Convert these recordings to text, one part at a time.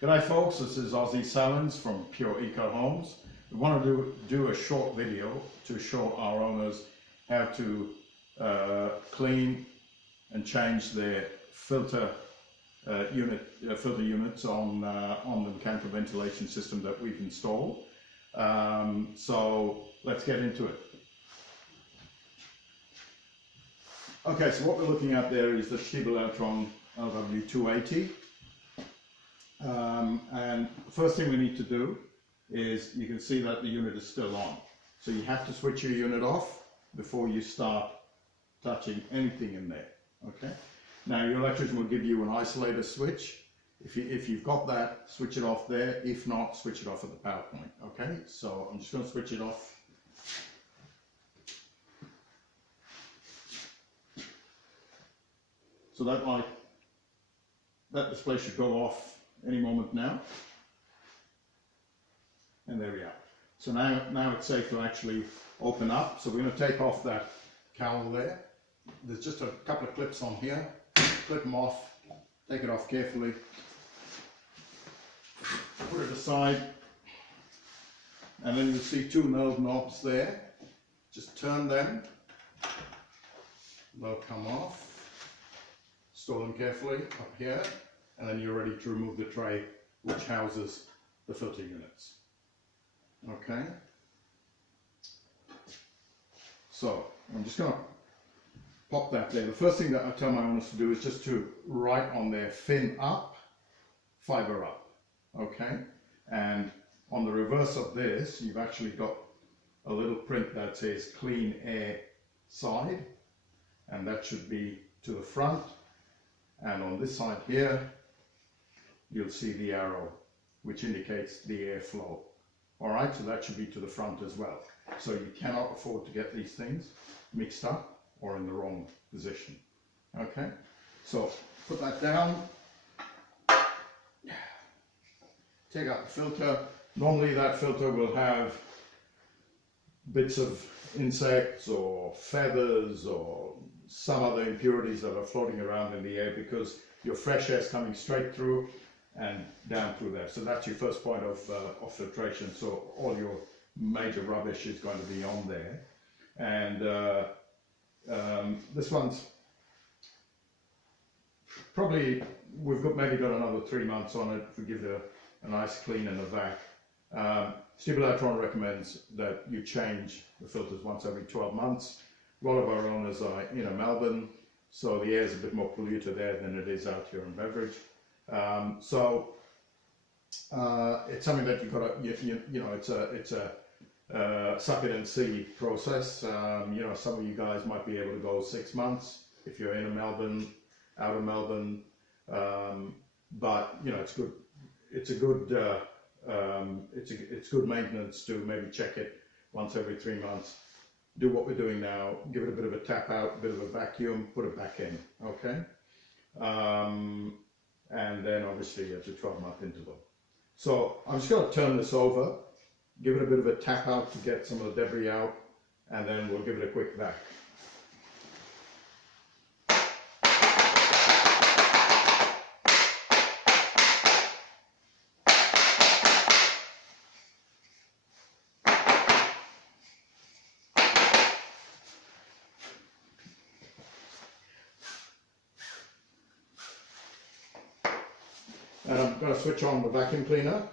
G'day folks, this is Aussie Salons from Pure Eco Homes. We want to do a short video to show our owners how to clean and change their filter units on the mechanical ventilation system that we've installed. So let's get into it. Okay, so what we're looking at there is the Stiebel-Eltron LW280. And the first thing we need to do is, you can see that the unit is still on. So you have to switch your unit off before you start touching anything in there. Okay. Now your electrician will give you an isolator switch. If you've got that, switch it off there. If not, switch it off at the power point. Okay. So I'm just going to switch it off. So that display should go off any moment now. And there we are. So now it's safe to actually open up. So we're going to take off that cowl there. There's just a couple of clips on here. Clip them off. Take it off carefully. Put it aside. And then you'll see two knobs there. Just turn them. They'll come off. Store them carefully up here. And then you're ready to remove the tray which houses the filter units. Okay. So I'm just going to pop that there. The first thing that I tell my owners to do is just to write on there fin up, fiber up. Okay. And on the reverse of this, you've actually got a little print that says clean air side, and that should be to the front. And on this side here, you'll see the arrow which indicates the airflow. All right, so that should be to the front as well. So you cannot afford to get these things mixed up or in the wrong position. Okay, so put that down. Take out the filter. Normally that filter will have bits of insects or feathers or some other impurities that are floating around in the air, because your fresh air is coming straight through and down through there. So that's your first point of filtration. So all your major rubbish is going to be on there. And this one's probably, maybe got another 3 months on it if we give it a nice clean and a vac. Stiebel-Eltron recommends that you change the filters once every 12 months. A lot of our owners are in Melbourne, so the air is a bit more polluted there than it is out here in Beveridge. So it's something that you've got to, you know, it's a suck it and see process. You know, some of you guys might be able to go 6 months if you're in Melbourne, out of Melbourne, but you know, it's good. It's good maintenance to maybe check it once every 3 months. Do what we're doing now, give it a bit of a tap out, a bit of a vacuum, put it back in, okay? And then obviously at a 12-month interval. So I'm just going to turn this over, give it a bit of a tap out to get some of the debris out, and then we'll give it a quick vac. And I'm going to switch on the vacuum cleaner.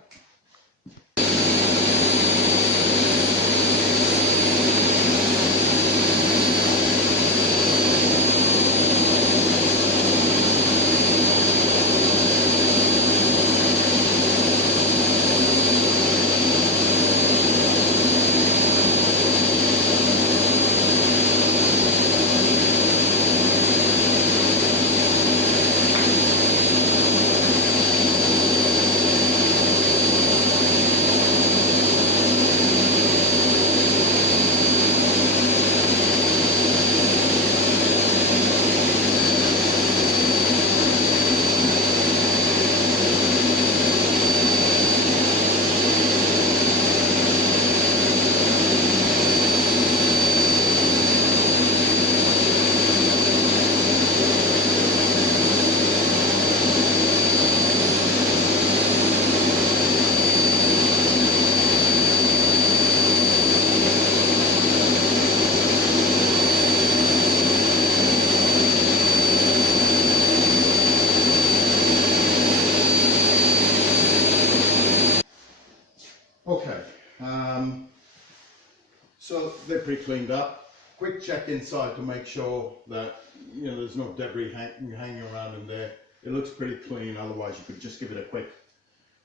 So they're pretty cleaned up. Quick check inside to make sure that there's no debris hanging around in there. It looks pretty clean, otherwise you could just give it a quick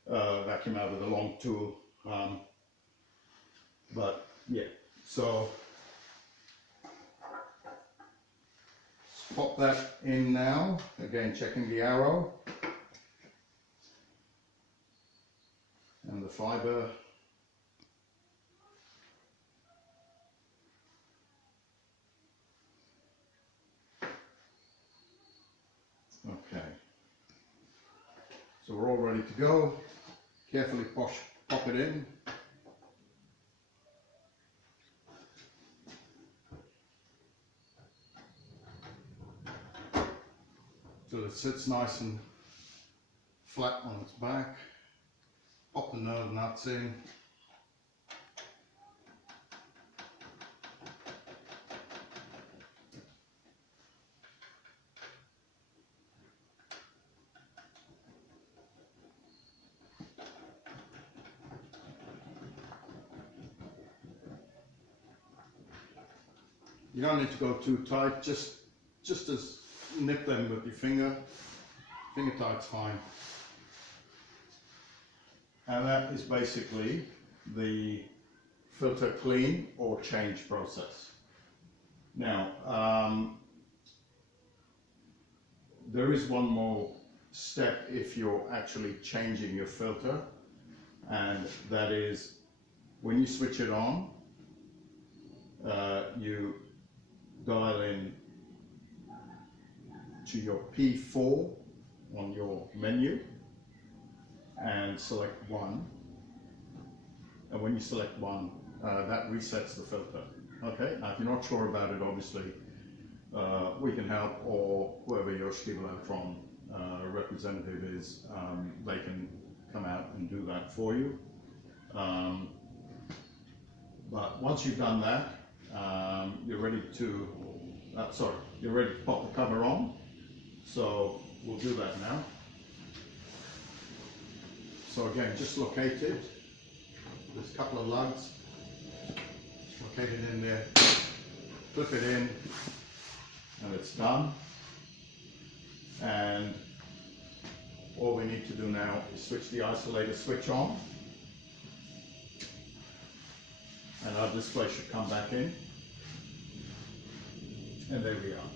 vacuum out with a long tool. But yeah, so let's pop that in now. Again, checking the arrow and the fiber. Okay, so we're all ready to go. Carefully pop it in. So it sits nice and flat on its back. Pop the nerve nuts in. You don't need to go too tight, just as nip them with your finger. Finger tight's fine. And that is basically the filter clean or change process. Now, there is one more step if you're actually changing your filter, and that is when you switch it on, you dial in to your P4 on your menu and select 1, and when you select 1, that resets the filter. Okay, now if you're not sure about it, obviously we can help, or whoever your Stiebel-Elektron representative is, they can come out and do that for you. But once you've done that, you're ready to pop the cover on. So we'll do that now. So again, just locate it. There's a couple of lugs. Just locate it in there. Clip it in, and it's done. And all we need to do now is switch the isolator switch on, and our display should come back in. And there we are.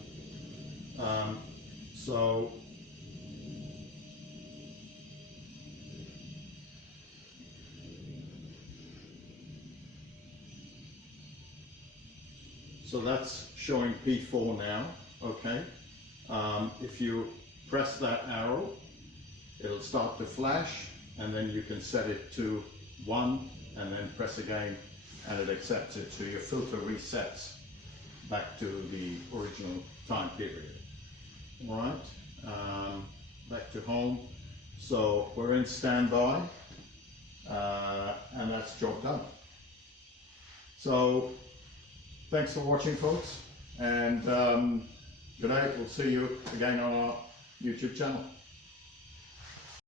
So that's showing P4 now, okay? If you press that arrow, it'll start to flash, and then you can set it to 1, and then press again, and it accepts it. So your filter resets back to the original time period. All right, back to home. So we're in standby, and that's job done. So thanks for watching, folks, and good day. We'll see you again on our YouTube channel.